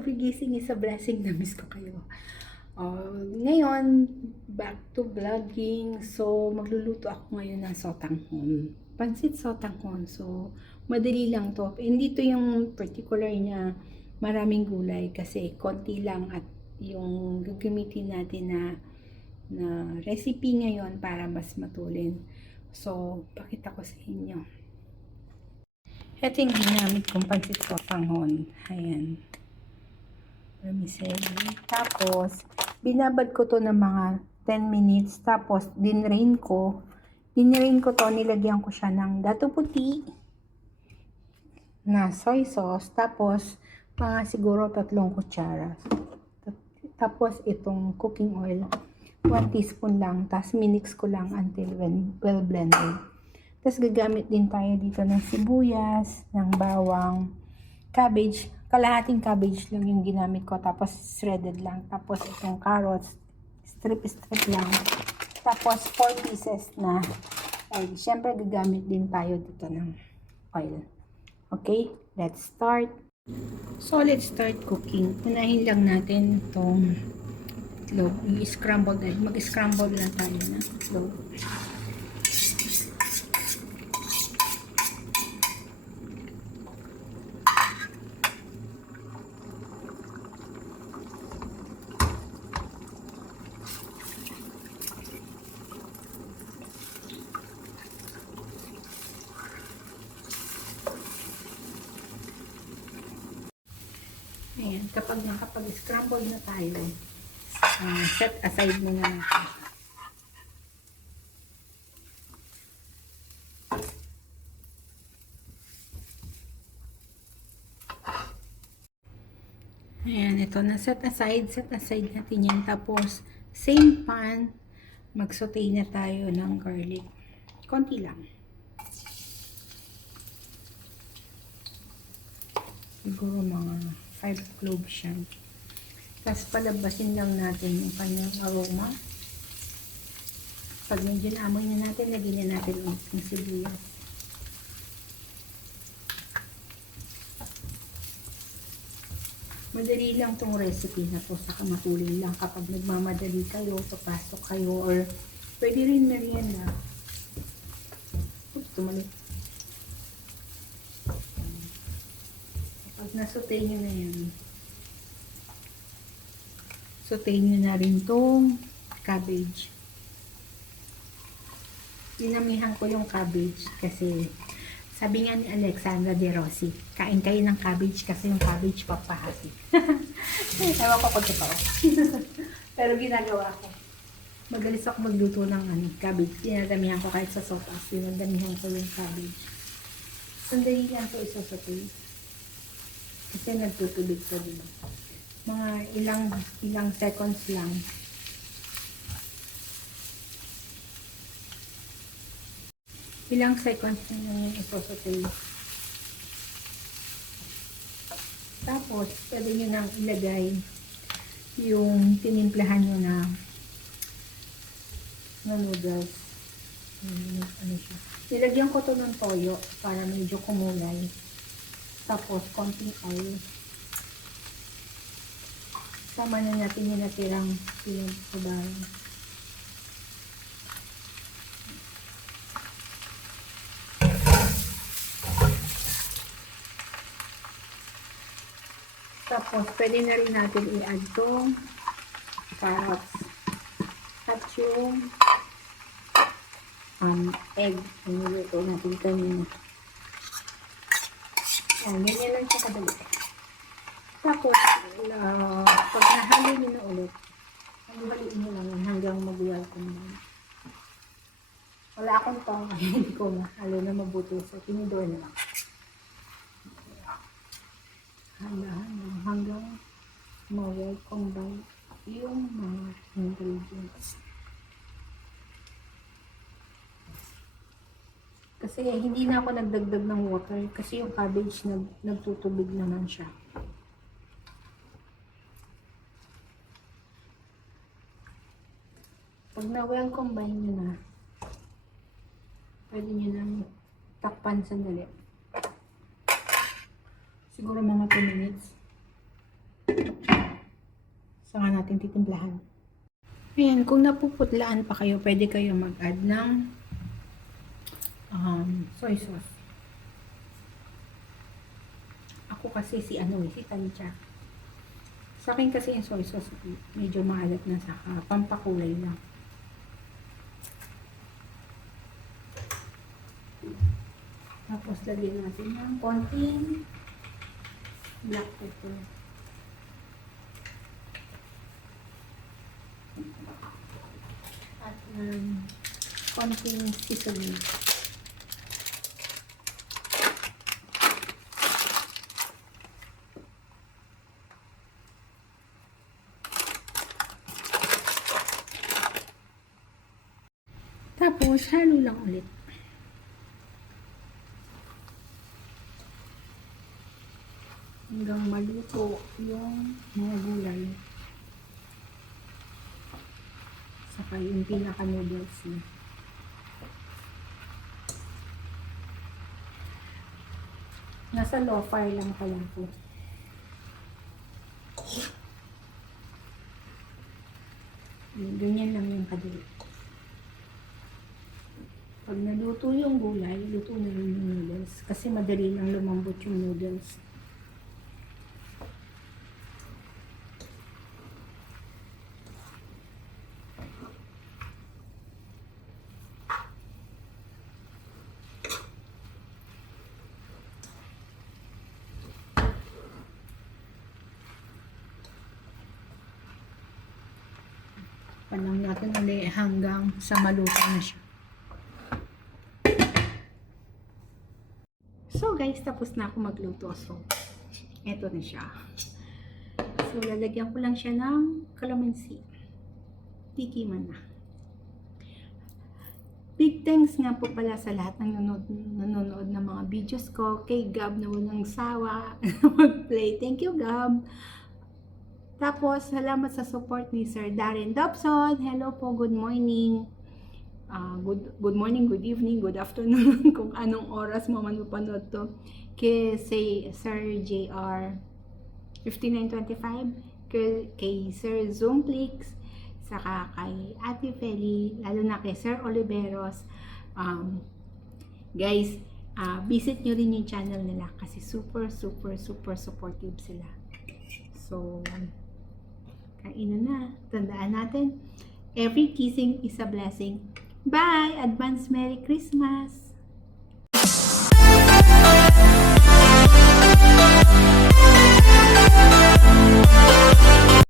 every gising is a blessing. Na-miss ko kayo. Ngayon, back to vlogging. So, magluluto ako ngayon ng sotanghon. Pansit sotanghon. So, madali lang to. Hindi to yung particular niya maraming gulay kasi konti lang at yung gagamitin natin na recipe ngayon para mas matulin. So, pakita ko sa inyo. Ito yung ginamit kong pansit sotanghon. Ayan. Vermicelli. Tapos, binabad ko to ng mga 10 minutes. Tapos, dinrain ko. Dinrain ko to, nilagyan ko siya ng dato puti na soy sauce. Tapos, mga siguro 3 kutsara. Tapos, itong cooking oil. 1 teaspoon lang. Tapos, minix ko lang until well blended. Tapos, gagamit din tayo dito ng sibuyas, ng bawang, cabbage. Kalahating cabbage lang yung ginamit ko. Tapos, shredded lang. Tapos, itong carrots, strip lang. Tapos, 4 pieces na egg. Siyempre, gagamit din tayo dito ng oil. Okay? Let's start. So, let's start cooking. Unahin lang natin itong itlog. Yung scrambled egg. Mag-scramble lang tayo na itlog. Ayan, kapag nakapag-scramble na tayo, set aside muna natin siya. Ayan, ito na set aside natin yan. Tapos, same pan, mag-saute na tayo ng garlic. Konti lang. Siguro mga 5 cloves siya. Tapos palabasin lang natin yung kanyang aroma. Pag medyo naamoy na natin, lagyan na natin ulit ng sibuyas. Madali lang tong recipe na to, saka matulin lang kapag nagmamadali kayo, papasok kayo, or pwede rin merienda. Oops, tumalik. Pag nasaute nyo na yan, saute nyo na rin tong cabbage. Dinamihan ko yung cabbage kasi sabi nga ni Alexandra De Rossi, kain kayo ng cabbage kasi yung cabbage papahati. Ewan ko pag totoo. Pero ginagawa ko. Magalis ako magluto ng cabbage. Dinadamihan ko kahit sa sopas. Dinadamihan ko yung cabbage. Sandali lang ito isasaute. Kasi nagtutubig pa din. Mga ilang seconds lang. Ilang seconds na lang yung isasaute. Tapos, pwede nyo nang ilagay yung tinimplahan nyo na noodles. Ano siya. Nilagyan ko to ng toyo para medyo kumulay. Tapos, konting oil. Sama na natin yung natirang pinagsabahan. Tapos, pwede na rin natin i-add tong carrots. At yung egg. Niluto natin kanina. Ayan, ganyan lang siya kadali. Tapos, pag nahalo nyo na ulit, halo-haliin nyo lang hanggang mag-welcome. Wala akong tong, hindi ko mahalo na mabuti. So, tinidor na lang. Hanggang ma-welcome by yung mga ingredients. Kasi hindi na ako nagdagdag ng water kasi yung cabbage nagtutubig naman siya. Pag na-well combine nyo na, pwede nyo nang takpan sandali. Siguro mga 2 minutes. Saka natin titimplahan. Ayan, kung napuputlaan pa kayo, pwede kayo mag-add ng soy sauce. Ako kasi si Tansya. Sa akin kasi yung soy sauce, medyo maalat na, saka pampakulay lang. Tapos lagyan natin ng konting black pepper. At konting seasoning. Tapos, halo lang ulit. Hanggang maluto yung mga gulay. Saka yung pinaka-noodles niya. Nasa low fire lang pala po. Ganyan lang yung kadali. Pag naluto yung gulay, luto na rin yung noodles. Kasi madali lang lumambot yung noodles. Panang natin ulit hanggang sa maluto na siya. So guys, tapos na ako magluto. So, eto na siya. So, lalagyan ko lang siya ng calamansi. Tikiman na. Big thanks nga po pala sa lahat ng nanonood ng mga videos ko. Kay Gab na walang sawa mag-play. Thank you, Gab. Tapos, salamat sa support ni Sir Darren Dobson. Hello po, good morning. Good morning, good evening, good afternoon, kung anong oras mo man mapanood to. Kay Sir JR 5925, kay Sir Zoomplix, saka kay Ate Feli, lalo na kay Sir Oliveros. Guys, visit nyo rin yung channel nila kasi super supportive sila. So, kainan na. Tandaan natin, every kissing is a blessing. Bye! Advance Merry Christmas!